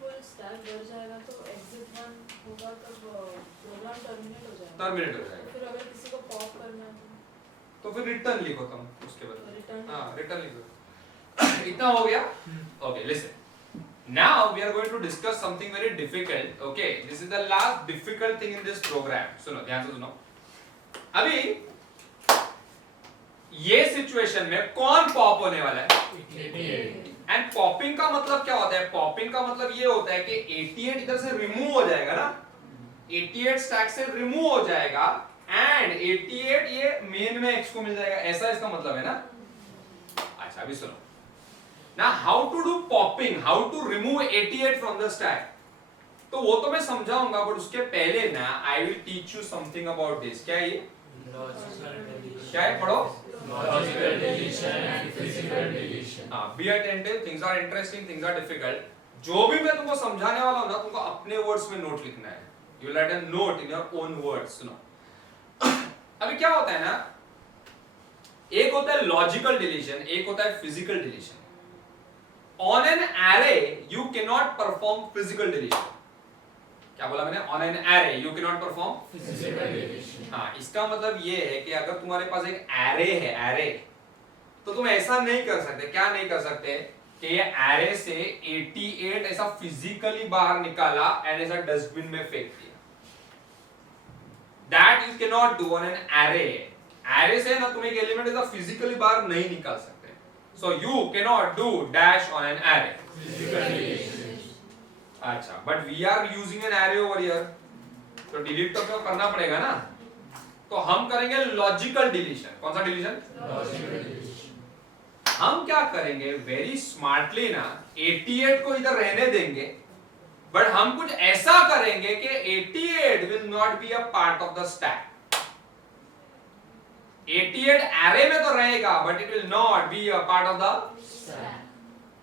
Full stack बढ़ जाएगा तो एग्जिट 1 होगा तब प्रोग्राम टर्मिनेट हो जाएगा। टर्मिनेट हो जाएगा। फिर अगर किसी को पॉप करना है तो फिर रिटर्न लिखो तुम उसके बाद। रिटर्न हाँ रिटर्न लिखो। इतना हो गया? Okay listen. Now we are going to discuss something very difficult. Okay, this is the last difficult thing in this program. सुनो ध्यान से सुनो। अभी ये सिचुएशन में कौन पॉप होने वाला है? 88। एंड पॉपिंग का मतलब क्या होता है? पॉपिंग का मतलब ये होता है कि 88 इधर से रिमूव हो जाएगा ना, 88 स्टैक से रिमूव हो जाएगा एंड 88 ये मेन में x को मिल जाएगा, ऐसा इसका मतलब है ना। अच्छा अभी सुनो ना, how to do popping, how to remove 88 from the stack, तो वो तो मैं समझाऊंगा, बट उसके पहले ना I will teach you something about this. क्या है ये? क्या है? पढ़ो। Logical deletion and physical deletion. Be attentive, things are interesting, things are difficult. जो भी मैं तुमको समझाने वाला हूं ना, तुमको अपने वर्ड्स में नोट लिखना है। You right a note in your own words. सुनो अभी क्या होता है ना, एक होता है लॉजिकल डिलीशन, एक होता है physical deletion. On array array you cannot not perform physical deletion. क्या बोला मैंने? On array array you cannot not perform Physical deletion. हाँ, इसका मतलब ये है कि अगर तुम्हारे पास एक एरे है, एरे, तो तुम ऐसा नहीं कर सकते। क्या नहीं कर सकते? कि ये एरे से 88 ऐसा फिजिकली बाहर निकाला एंड ऐसा डस्टबिन में फेंक दिया। That you cannot do do on array array. Array से ना तुम एक एलिमेंट ऐसा फिजिकली बाहर नहीं निकाल सकते। So you cannot do dash डैश ऑन एन एरे। Physical deletion. अच्छा, but we are using an array over here, तो डिलीट तो करना पड़ेगा ना। तो हम करेंगे लॉजिकल डिलीशन। कौन सा डिलीशन? Logical deletion. हम क्या करेंगे वेरी स्मार्टली ना, 88 को इधर रहने देंगे, बट हम कुछ ऐसा करेंगे कि 88 will not be a part of the stack. 88 array में तो रहेगा, but it will not be a part of the.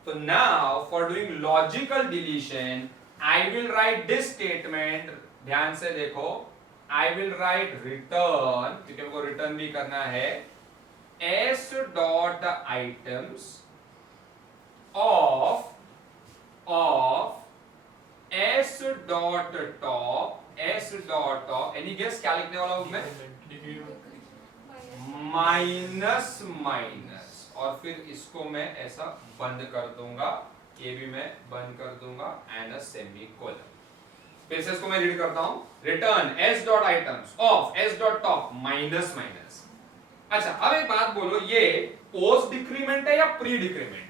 So now for doing logical deletion, I will write this statement. ध्यान से देखो, I will write return, क्योंकि हमको return भी करना है, s dot items of s dot top, s dot top, any guess क्या लिखने वाला हूं मैं? माइनस माइनस, और फिर इसको मैं ऐसा बंद कर दूंगा, ये भी मैं बंद कर दूंगा एंड अ सेमीकोलन। फिर से इसको मैं रीड करता हूं, return s dot items of s dot top minus minus. अच्छा अब एक बात बोलो, ये पोस्ट डिक्रीमेंट है या प्री डिक्रीमेंट?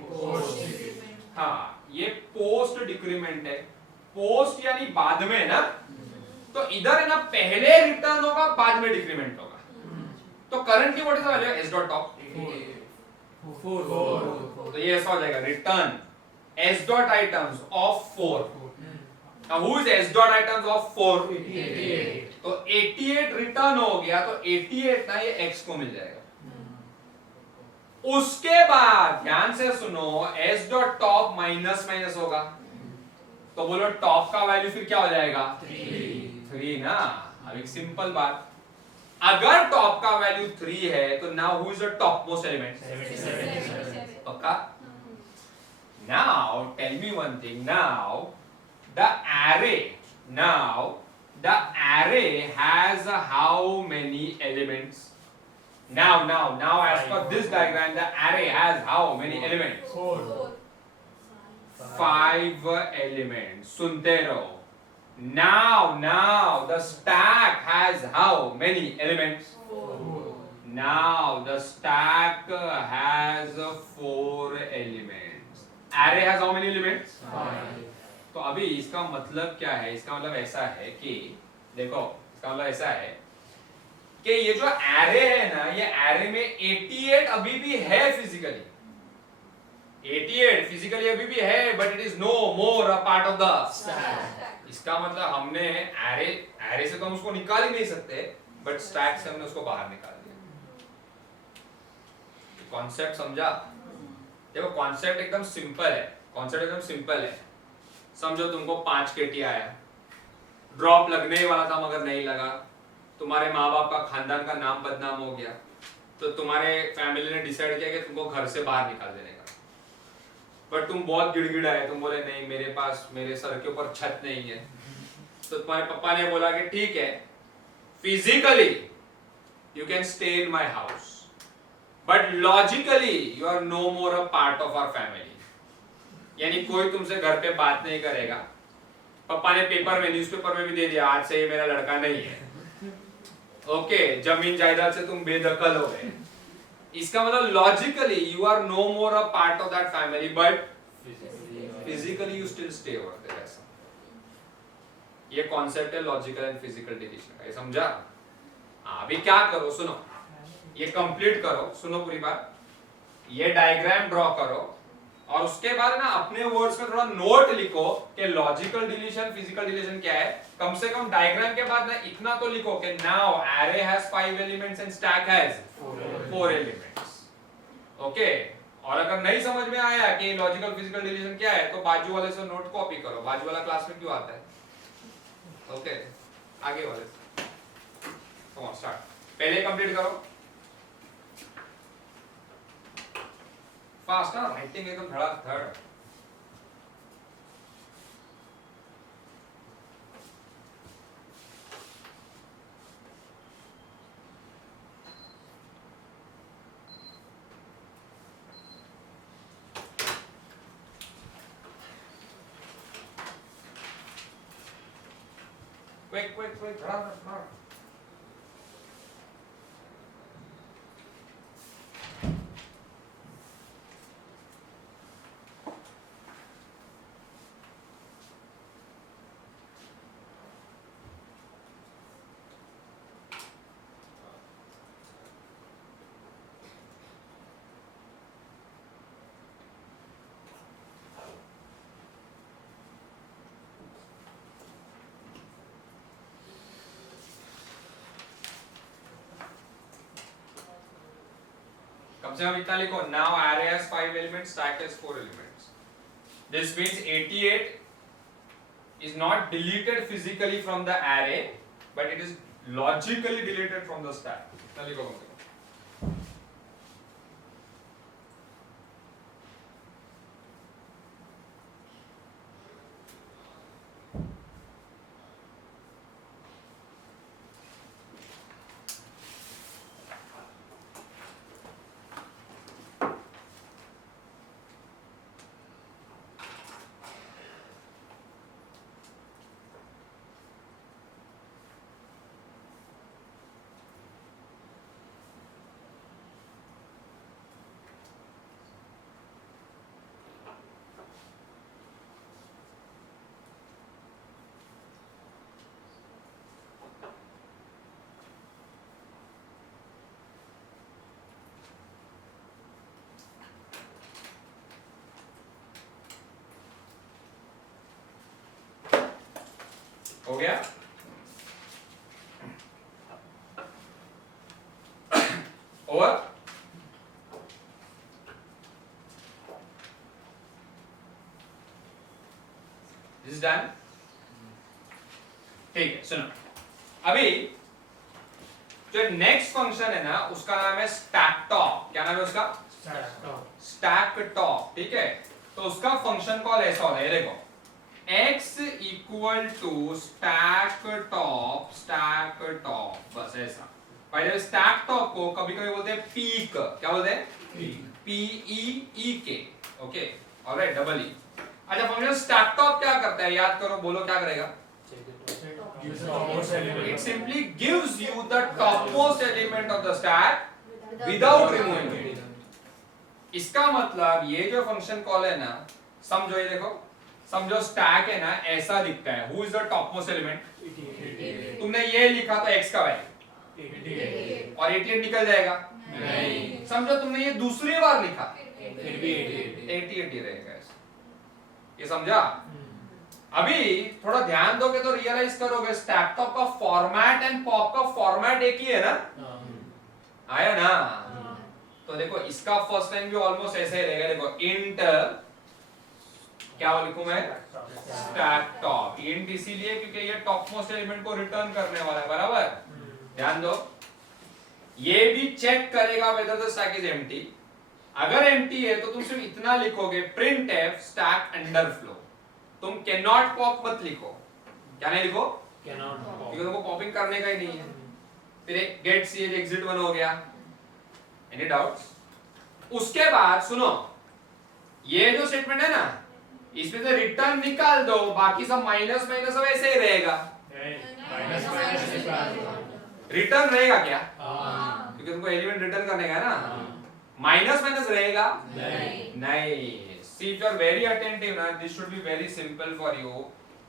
हाँ ये पोस्ट डिक्रीमेंट है। पोस्ट यानी बाद में ना, तो इधर है ना पहले रिटर्न होगा बाद में डिक्रीमेंट होगा। तो currently what is the value s dot top? 4. तो ये ऐसा हो जाएगा, return s dot items of 4। Now who is s dot items of 4? 88. तो 88 रिटर्न हो गया, तो 88 ना ये x को मिल जाएगा। उसके बाद ध्यान से सुनो, s dot top minus minus होगा, तो बोलो टॉप का वैल्यू फिर क्या हो जाएगा? 3 ना। अब एक सिंपल बात, अगर टॉप का वैल्यू 3 है तो now who is the top most element? 77. पक्का? Now tell me one thing, now the array has how many elements? Now as per this diagram, the array has how many elements? 4. 5 elements. सुनते रहो। Now the stack has how many elements? 4. Now the stack has 4 elements. Array has how many elements? 5. तो अभी इसका मतलब क्या है? इसका मतलब ऐसा है कि देखो, इसका मतलब ऐसा है कि ये जो एरे है ना, ये एरे में 88 अभी भी है फिजिकली, 88 फिजिकली अभी भी है, but it is no more a part of the stack. इसका मतलब हमने एरे से तो हम उसको निकाल ही नहीं सकते, बट स्टैक से हमने उसको बाहर निकाल दिया। कॉन्सेप्ट समझा? देखो कॉन्सेप्ट एकदम सिंपल है। समझो तुमको 5 KT आया, ड्रॉप लगने ही वाला था मगर नहीं लगा, तुम्हारे माँ बाप का खानदान का नाम बदनाम हो गया, तो तुम्हारे फैमिली ने डिसाइड किया कि तुमको घर से बाहर निकाल देने का। बट तुम बहुत गिड़गिड़ाए, तुम बोले नहीं मेरे पास मेरे सर के ऊपर छत नहीं है, तो तुम्हारे पापा ने बोला कि ठीक है physically you can stay in my house but logically you are no more a part of our family, यानी कोई तुमसे घर पे बात नहीं करेगा। पापा ने पेपर में न्यूज़पेपर में भी दे दिया आज से ये मेरा लड़का नहीं है, ओके जमीन जायदाद से तुम बेदखल हो गए। इसका मतलब logically you are no more a part of that family but physically you still stay over there. ऐसा ये कॉन्सेप्ट है लॉजिकल एंड फिजिकल डिलीशन का, ये समझा? अभी क्या करो सुनो, ये कंप्लीट करो, सुनो पूरी बात, ये डायग्राम ड्रॉ करो और उसके बाद ना अपने वर्ड्स में थोड़ा नोट लिखो कि लॉजिकल डिलीशन फिजिकल डिलीशन क्या है। कम से कम डायग्राम के बाद ना इतना तो लिखो कि now array has 5 elements and stack has 4 elements, okay. और अगर नहीं समझ में आया कि लॉजिकल फिजिकल डिलीशन क्या है तो बाजू वाले से नोट कॉपी करो, बाजू वाला क्लास में क्यों आता है, ओके। आगे वाले कम ऑन स्टार्ट, पहले कंप्लीट करो फास्ट, ना राइटिंग एकदम धड़ाधड़। क्विक धड़ाधड़। कम से कम इतना लिखो, now array has 5 elements, stack has 4 elements. This means 88 is not deleted physically from the array but it is logically deleted from the stack. इतना लिखो कम से कम। हो गया? ओवर? This done? ठीक है, सुनो। अभी जो नेक्स्ट फंक्शन है ना उसका नाम है स्टैक टॉप। क्या नाम है उसका? स्टैक टॉप, ठीक है। तो उसका फंक्शन कॉल ऐसा होता है, देखो x equal to stack top, बस ऐसा। पहले स्टैक टॉप को कभी कभी बोलते हैं पीक। क्या बोलते हैं? P-E-E-K, okay, alright, double E. अच्छा, फंक्शन स्टैक टॉप क्या करता है, याद करो, बोलो क्या करेगा? It simply gives you the topmost element of the stack without removing it. इसका मतलब ये जो फंक्शन कॉल है ना, समझो, ये देखो, समझो स्टैक है ना ऐसा दिखता है। Who is the topmost element? तुमने ये लिखा तो x का वैल्यू और 88 निकल जाएगा? नहीं। समझो तुमने ये दूसरी बार लिखा फिर भी 88 रहेगा। ये समझा? अभी थोड़ा ध्यान दोगे तो रियलाइज करोगे स्टैक टॉप का फॉर्मेट एंड पॉप का फॉर्मेट एक ही है ना? आया ना? तो देखो इसका फर्स्ट टाइम भी ऑलमोस्ट ऐसे ही रहेगा। देखो इंट, क्या लिखूं मैं? Stack top. इंट इसीलिए क्योंकि ये टॉप मोस्ट एलिमेंट को रिटर्न करने वाला है, बराबर? ध्यान दो, ये भी चेक करेगा whether the stack is empty. अगर एम्प्टी है तो तुम सिर्फ इतना लिखोगे प्रिंट एफ स्टैक अंडरफ्लो, तुम कैन नॉट पॉप मत लिखो। क्या नहीं लिखो? क्योंकि तुमको पॉपिंग करने का ही नहीं है। फिर एक गेट सी एग्जिट 1 हो गया। Any doubts? उसके बाद सुनो, ये जो स्टेटमेंट है ना, इसमें से रिटर्न निकाल दो, बाकी सब माइनस माइनस सब ऐसे ही रहेगा। रिटर्न रहेगा क्या? क्योंकि तुमको एलिमेंट रिटर्न करने का है ना। माइनस माइनस रहेगा नहीं। See if you are very attentive ना, this should be very simple for you.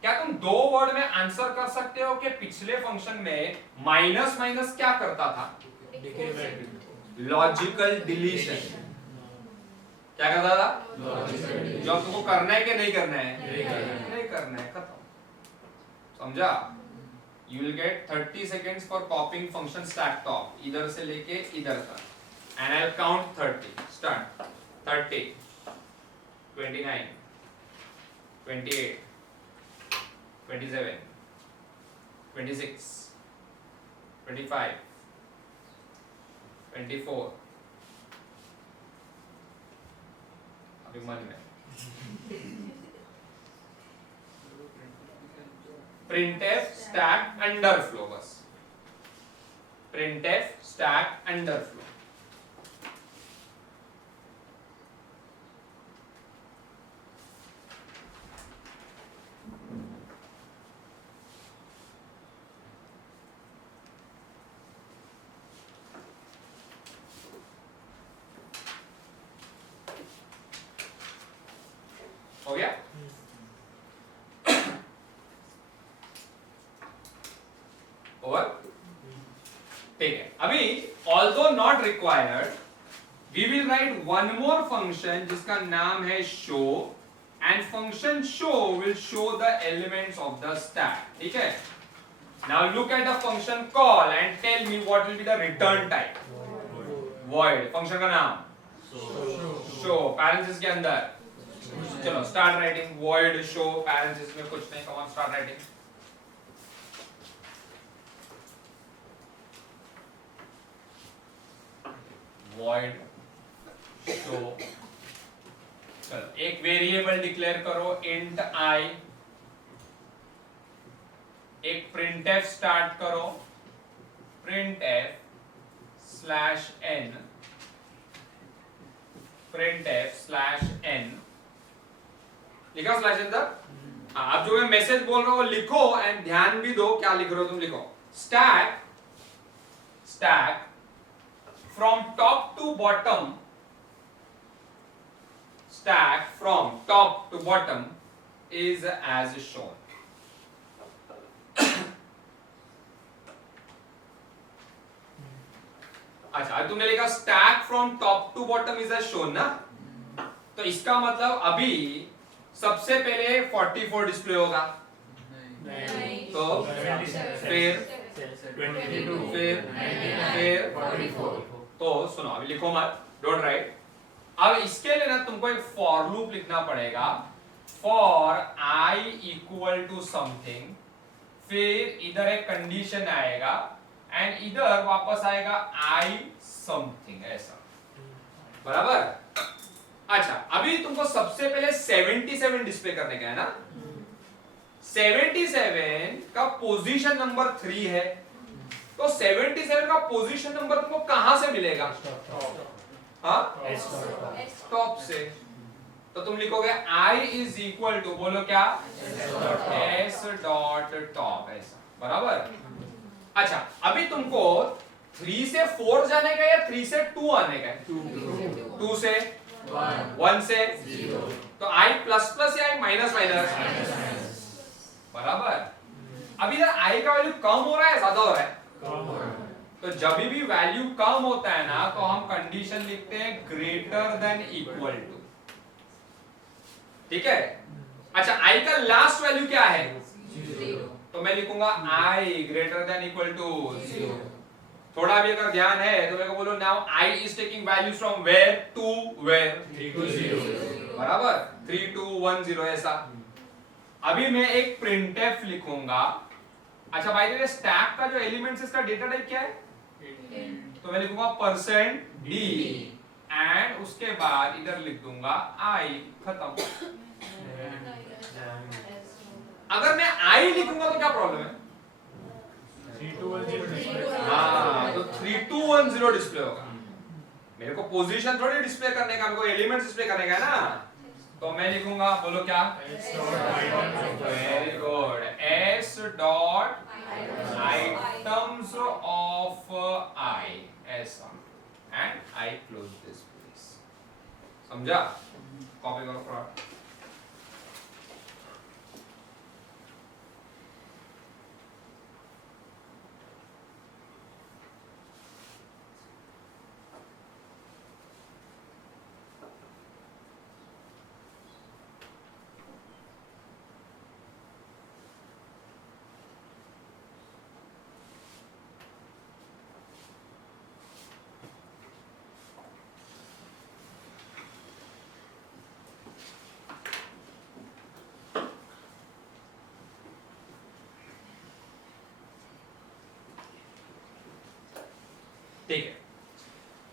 क्या तुम 2 वर्ड में आंसर कर सकते हो कि पिछले फंक्शन में माइनस माइनस क्या करता था? Logical deletion. क्या करता था? जो तुमको करना है कि नहीं करना है? नहीं करना है, खत्म। समझा? You will get 30 seconds for copying function stack top, इधर से लेके इधर तक, and I'll count 30. Start. 30, 29, 28, 27, 26, 25, 24. अभी मन में printf stack underflow, बस printf stack underflow। हो गया? और ठीक है, अभी although not required, we will write one more function जिसका नाम है show, and function show will show the elements of the stack। ठीक है? Now look at the function call and tell me what will be the return type। void। function का नाम show, parenthesis के अंदर। चलो start writing void show, parenthesis में कुछ नहीं, come on start writing। void show। चलो एक वेरिएबल डिक्लेयर करो int I, एक printf स्टार्ट करो printf /n, printf /n। लिखा /n तक? हाँ, अब जो मैं मैसेज बोल रहा हूँ वो लिखो एंड ध्यान भी दो क्या लिख रहे हो तुम। लिखो stack from top to bottom, stack from top to bottom is as shown। अच्छा, तुमने लिखा stack from top to bottom is as shown ना, तो इसका मतलब अभी सबसे पहले 44 डिस्प्ले होगा, नहीं, तो फिर 44। तो सुनो, अभी लिखो मत, डोंट राइट। अब इसके लिए ना तुमको एक फॉर लूप लिखना पड़ेगा। For i equal to something, फिर इधर एक कंडीशन आएगा एंड इधर वापस आएगा i समथिंग, ऐसा। बराबर? अच्छा, अभी तुमको सबसे पहले 77 डिस्प्ले करने का है ना। 77 का पोजीशन नंबर 3 है, तो 77 का पोजीशन नंबर तुमको कहां से मिलेगा? हाँ, टॉप से। तो तुम लिखोगे i इज इक्वल टू, बोलो क्या? s डॉट टॉप, ऐसा। बराबर? अच्छा, अभी तुमको 3 से 4 जाने का या 3 से 2 आने का है? 2 से 1 से 0, तो i प्लस प्लस या i माइनस माइनस? बराबर? अभी इधर i का वैल्यू कम हो रहा है, ज्यादा हो रहा है? तो जब भी वैल्यू कम होता है ना, तो हम कंडीशन लिखते हैं ग्रेटर देन इक्वल टू। ठीक है? अच्छा, i का लास्ट वैल्यू क्या है? 0, तो मैं लिखूंगा i greater than equal to 0। थोड़ा भी अगर ध्यान है तो मेरे को बोलो, now i is taking values from where to where? 3 to 0। बराबर? 3 to 1 0, ऐसा। अभी मैं एक printf लिखूंगा। अच्छा भाई, तेरे स्टैक का जो एलिमेंट्स, इसका डेटा टाइप क्या है? तो मैं लिखूंगा %d एंड उसके बाद इधर लिख दूंगा आई, खत्म। अगर मैं आई लिखूंगा तो क्या प्रॉब्लम है? 3210 डिस्प्ले। हाँ, तो 3210 डिस्प्ले होगा। मेरे को पोजीशन थोड़ी डिस्प्ले करने का, मेरे को एलिमेंट्स डिस्प्ले करने का है ना। तो मैं लिखूंगा, बोलो क्या? Very good, s dot items of I, ऐसा, and I close this place. समझा? कॉपी करो फटाफट। ठीक है।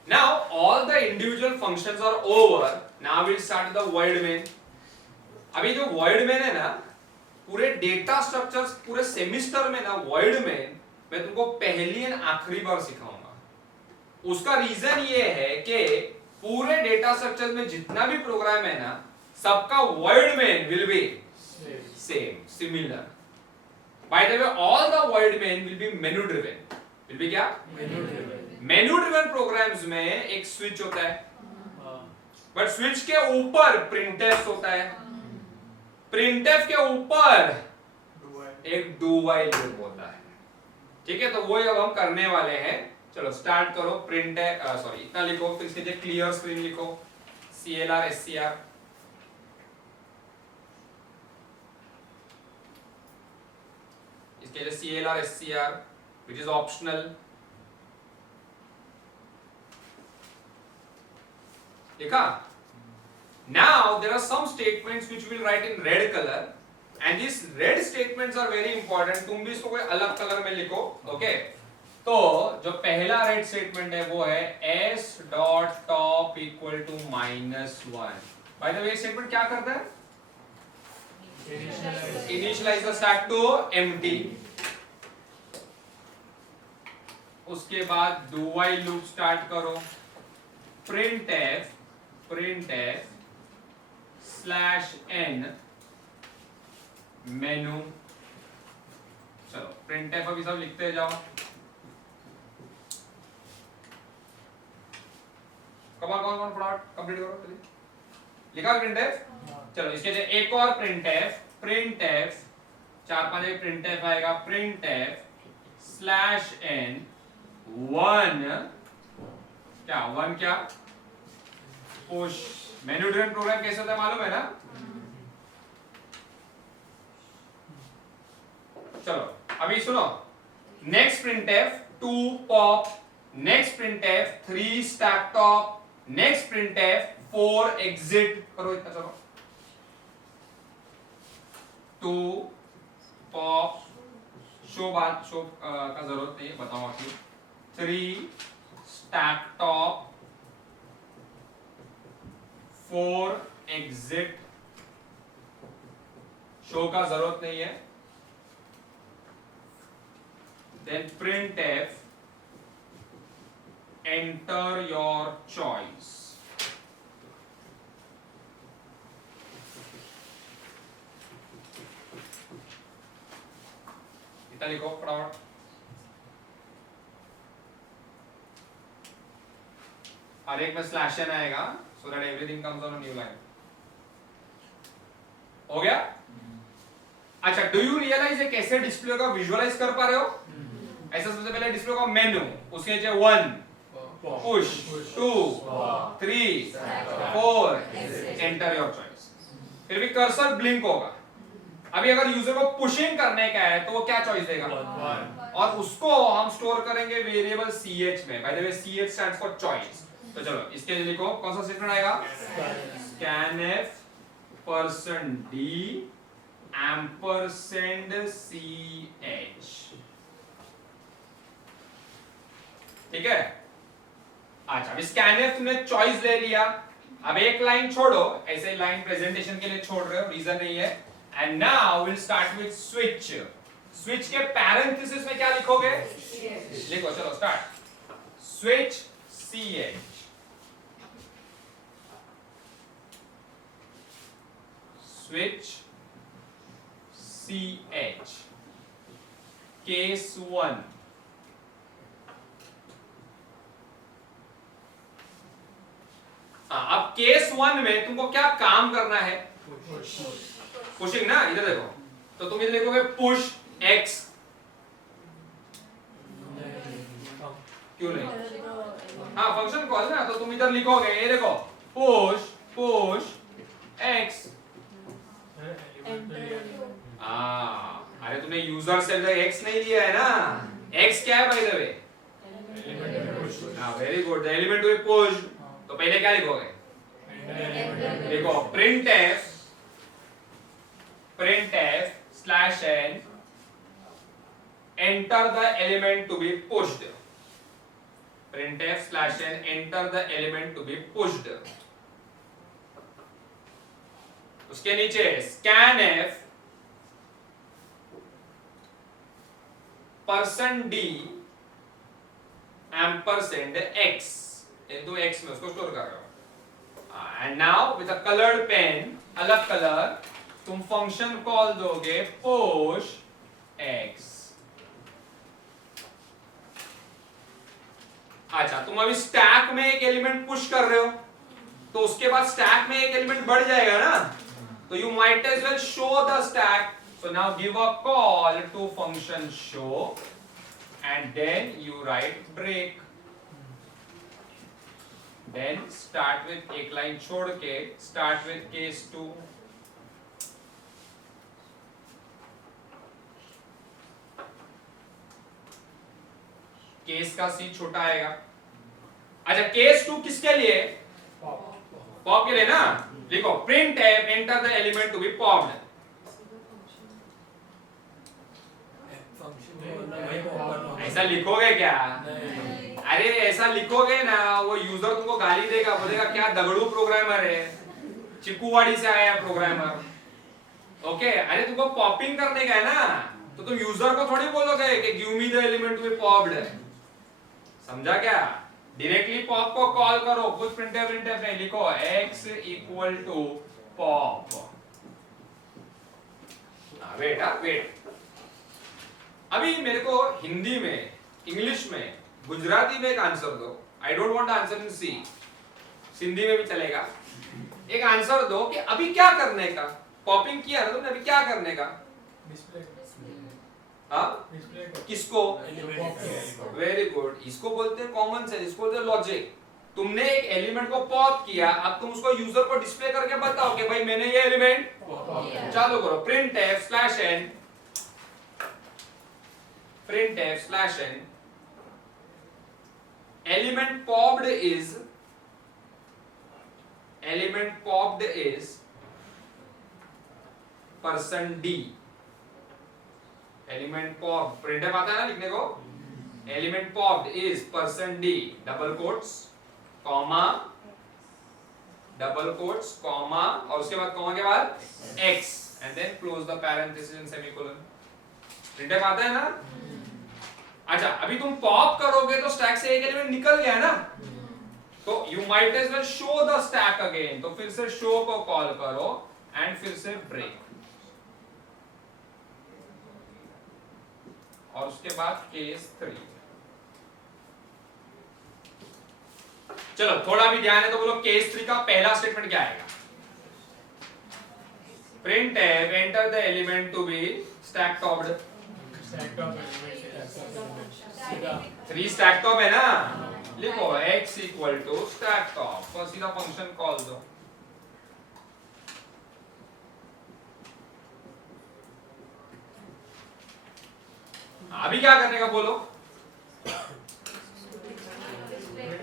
Now all the individual functions are over. Now we'll start the void main. अभी जो void main है ना, पूरे डेटा स्ट्रक्चर्स पूरे सेमिस्टर में ना void main मैं तुमको पहली एंड आखिरी बार सिखाऊंगा। उसका रीजन ये है कि पूरे डेटा स्ट्रक्चर में जितना भी प्रोग्राम है ना, सबका void main will be same, similar. By the way, all the void main will be menu driven. Will be क्या? Menu driven. Menu driven programs में एक स्विच होता है, बट स्विच के ऊपर प्रिंटफ होता है, प्रिंटफ के ऊपर एक डू व्हाइल लूप होता है। ठीक है, तो वो अब हम करने वाले हैं। चलो स्टार्ट करो। प्रिंटफ, सॉरी इतना लिखो, फिर इसके लिए क्लियर स्क्रीन लिखो, CLR SCR। इसके लिए CLR SCR which is optional। देखा? Now there are some statements which we'll write in red color and these red statements are very important। तुम भी इसको कोई अलग कलर में लिखो, ओके? तो जो पहला रेड स्टेटमेंट है वो है s dot top equal to -1। By the way statement क्या करता है? Initialise the stack to empty. उसके बाद डू व्हाइल लूप स्टार्ट करो, printf /n मेनू। चलो printf अभी सब लिखते जाओ। कौन फटाफट कंप्लीट करो चलिए। लिखा printf? चलो इसके लिए एक और printf 4-5 एक printf आएगा, printf /n 1 क्या 1 क्या पुश। मेन्यू ड्रिवन प्रोग्राम कैसे होता है मालूम है ना? चलो अभी सुनो। Next printf 2 pop, next printf 3 stack top, next printf 4 exit. करो इतना, चलो 2 पॉप, शो का जरूरत नहीं है, बताओ आपकी। 3 स्टैक टॉप, 4 एग्जिट, शो का जरूरत नहीं है। Then printf enter your choice. इतना लिखो फटाफट। और एक में /n आएगा so that everything comes on a new line। हो गया? अच्छा, डू यू रियलाइज ये कैसे डिस्प्ले होगा? विजुअलाइज कर पा रहे हो? ऐसा सबसे पहले डिस्प्ले का मेनू, उसके नीचे 1 पुश, 2 3 4 एंटर योर चॉइस। फिर भी कर्सर ब्लिंक होगा। अभी अगर यूजर को पुशिंग करने का है तो वो क्या चॉइस देगा? 1। और उसको हम स्टोर करेंगे वेरिएबल ch में। Bye the way ch stands for choice. तो चलो इसके लिए लिखो, कौन सा स्टेटमेंट आएगा? scanf %d &ch। ठीक है? अच्छा, अभी स्कैनफ तुमने चॉइस ले लिया, अब एक लाइन छोड़ो, ऐसे लाइन प्रेजेंटेशन के लिए छोड़ रहे हो, रीजन नहीं है। And now will start with switch. Switch के पैरेंथेसिस में क्या लिखोगे? लिखो, चलो start. Switch CH, switch CH, case 1। अब केस 1 में तुमको क्या काम करना है? पुशिंग ना, इधर देखो, तो तुम इधर लिखोगे पुश X। क्यों नहीं? हाँ, फंक्शन कॉल ना, तो तुम इधर लिखोगे, ये देखो, पुश X। अरे तुमने यूजर से X नहीं लिया है ना? X क्या है by the way? Very good, the element to be pushed. तो पहले क्या लिखोगे? देखो, printf slash n, enter the element to be pushed। printf slash n, enter the element to be pushed। उसके नीचे scanf %d ampersand x, into x में उसको store कर रहे हो। And now with a coloured pen, अलग colour, तुम function call दोगे पुश x। अच्छा, तुम अभी स्टैक में एक एलिमेंट पुश कर रहे हो, तो उसके बाद स्टैक में एक एलिमेंट बढ़ जाएगा ना, तो you might as well show the stack. So now give a call to function show and then you write break. Then start with एक लाइन छोड़ के start with case 2। केस का C छोटा आएगा। अच्छा, केस 2 किसके लिए? पॉप के लिए ना। लिखो printf enter the element to be popped। ऐसा लिखोगे क्या? अरे ऐसा लिखोगे ना, वो यूजर तुमको गाली देगा, बोलेगा क्या दगड़ू प्रोग्रामर है, चिकूवाड़ी से आया प्रोग्रामर। ओके, अरे तुमको पॉपिंग करने का है ना, तो तुम यूजर को थोड़ी बोलोगे कि give me the element to be popped. समझा क्या? डायरेक्टली पॉप को कॉल करो, कुछ प्रिंटफ नहीं, लिखो x equal to pop. Wait, अभी मेरे को हिंदी में, इंग्लिश में, गुजराती में एक आंसर दो। I don't want answer in C, Sindhi में भी चलेगा। एक आंसर दो कि अभी क्या करने का? पॉपिंग किया ना तुमने, अभी क्या करने का? हाँ, किसको? वेरी गुड, इसको बोलते हैं कॉमन सेंस, इसको बोलते हैं लॉजिक। तुमने एक एलिमेंट को पॉप किया, अब तुम उसको यूजर को डिस्प्ले करके बताओ कि भाई मैंने ये एलिमेंट चालू करो। printf slash n, printf slash n, element popped is %d। element popped, printf आता है ना लिखने को, element popped is %d, double quotes comma, और उसके बाद कॉमा के बाद x and then close the parenthesis and semicolon। printf आता है ना? अच्छा, अभी तुम पॉप करोगे तो स्टैक से एक एलिमेंट निकल गया ना, तो you might as well show the stack again. तो फिर से शो को कॉल करो एंड फिर से ब्रेक, और उसके बाद केस 3। चलो थोड़ा भी ध्यान है तो बोलो, केस 3 का पहला स्टेटमेंट क्या आएगा? printf enter the element to be stack topped। 3 stack top है ना, लिखो x equal to stack top, बस सीधा फंक्शन कॉल दो। अभी क्या करने का बोलो?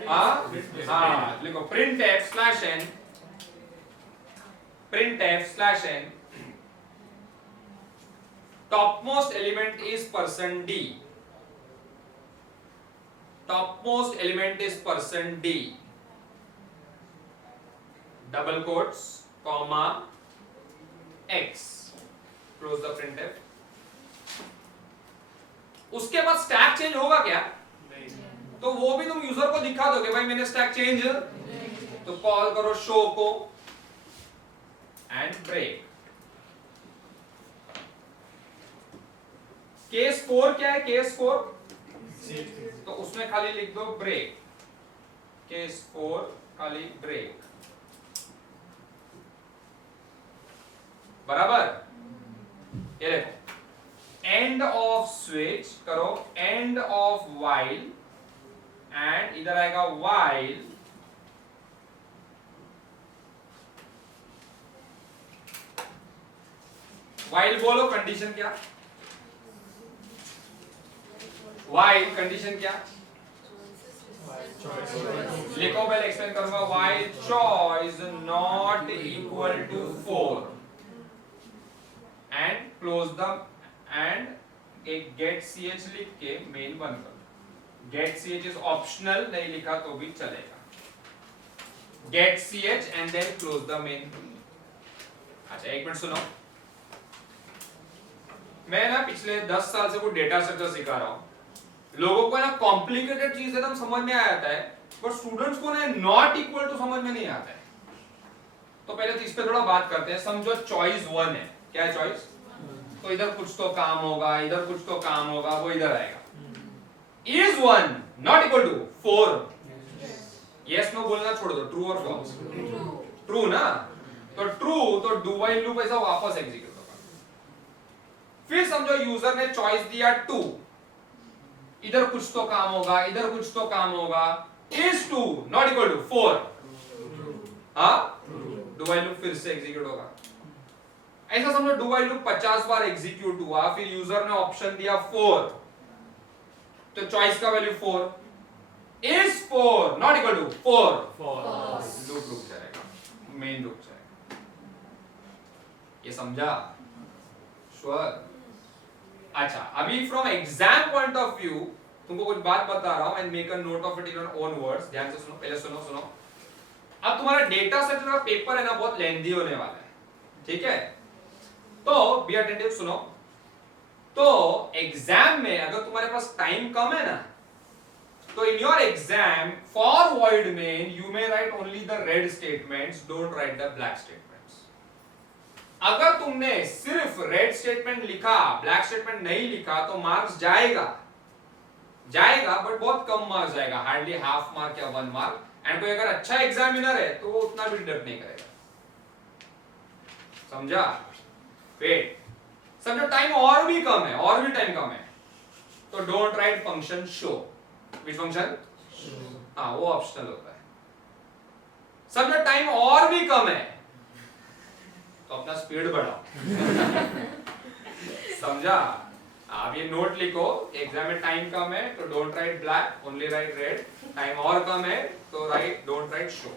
हाँ, लिखो printf slash n, topmost element is %d, topmost element is %d, double quotes comma x close the printf. उसके बाद स्टैक चेंज होगा क्या? तो वो भी तुम यूजर को दिखा दोगे भाई मैंने स्टैक चेंज, तो कॉल करो शो को एंड ब्रेक। केस 4 क्या है? केस 4 तो उसमें खाली लिख दो ब्रेक, केस 4 खाली ब्रेक, बराबर। ये देखो एंड ऑफ स्विच करो, एंड ऑफ वाइल, एंड इधर आएगा वाइल वाइल बोलो कंडीशन क्या? वाइल कंडीशन क्या? लिखो पहले एक्सप्लेन करूंगा। While choice not equal to 4 end close the end एक गेट ch लिख के मेन बंद कर। गेट ch इज ऑप्शनल, नहीं लिखा तो भी चलेगा। Get ch and then close the main. अच्छा एक मिनट सुनो, मैं ना पिछले 10 साल से कोई डेटा स्ट्रक्चर सिखा रहा हूं। लोगों को ना कॉम्प्लिकेटेड चीज एकदम समझ में आ जाता है, पर स्टूडेंट्स को ना नॉट इक्वल टू समझ में नहीं आता है। तो पहले तो इस पे थोड़ा बात करते हैं। समझो चॉइस 1 है, क्या है चॉइस? तो इधर कुछ तो काम होगा, इधर कुछ तो काम होगा, वो इधर आएगा। Is 1 not equal to 4? Yes no बोलना छोड़ दो, ट्रू और फॉल्स? ट्रू ना, तो ट्रू तो डू व्हाइल लूप ऐसा वापस एग्जीक्यूट होगा। फिर समझो यूजर ने चॉइस दिया 2, इधर कुछ तो काम होगा, इधर कुछ तो काम होगा। Is 2 not equal to 4? हाँ, डू व्हाइल लूप फिर से एग्जीक्यूट होगा। ऐसा समझो do while loop 50 bar execute हुआ, फिर यूजर ने ऑप्शन दिया 4, तो चॉइस का value 4। Is 4 not equal to 4? Loop रुक जाएगा, मेन रुक जाएगा। ये समझा? श्योर? अच्छा, अभी from exam point of view तुमको कुछ बात बता रहा हूं and make a note of it in your own words. ध्यान से सुनो, पहले सुनो। अब तुम्हारा डेटा सेट का पेपर है ना, बहुत लेंथी होने वाला है, ठीक है? तो बी अटेंटिव, सुनो। तो एग्जाम में अगर तुम्हारे पास टाइम कम है ना, तो in your exam for void main you may right only the red statements, don't write the black statements. अगर तुमने सिर्फ रेड स्टेटमेंट लिखा, ब्लैक स्टेटमेंट नहीं लिखा, तो मार्क्स जाएगा, बट बहुत कम मार्क्स जाएगा, हार्डली हाफ मार्क या 1 मार्क। एंड कोई अगर अच्छा एग्जामिनर है तो वो उतना भी डिडक्ट नहीं करेगा। समझा? वेट, समझो टाइम और भी कम है, और भी टाइम कम है, तो don't write function show. Which function? हाँ, वो ऑप्शनल होता है। समझो टाइम और भी कम है, तो अपना स्पीड बढ़ाओ। समझा? आप ये नोट लिखो, एग्जाम में टाइम कम है तो don't write black, only right red. Time और कम है तो डोंट राइट शो।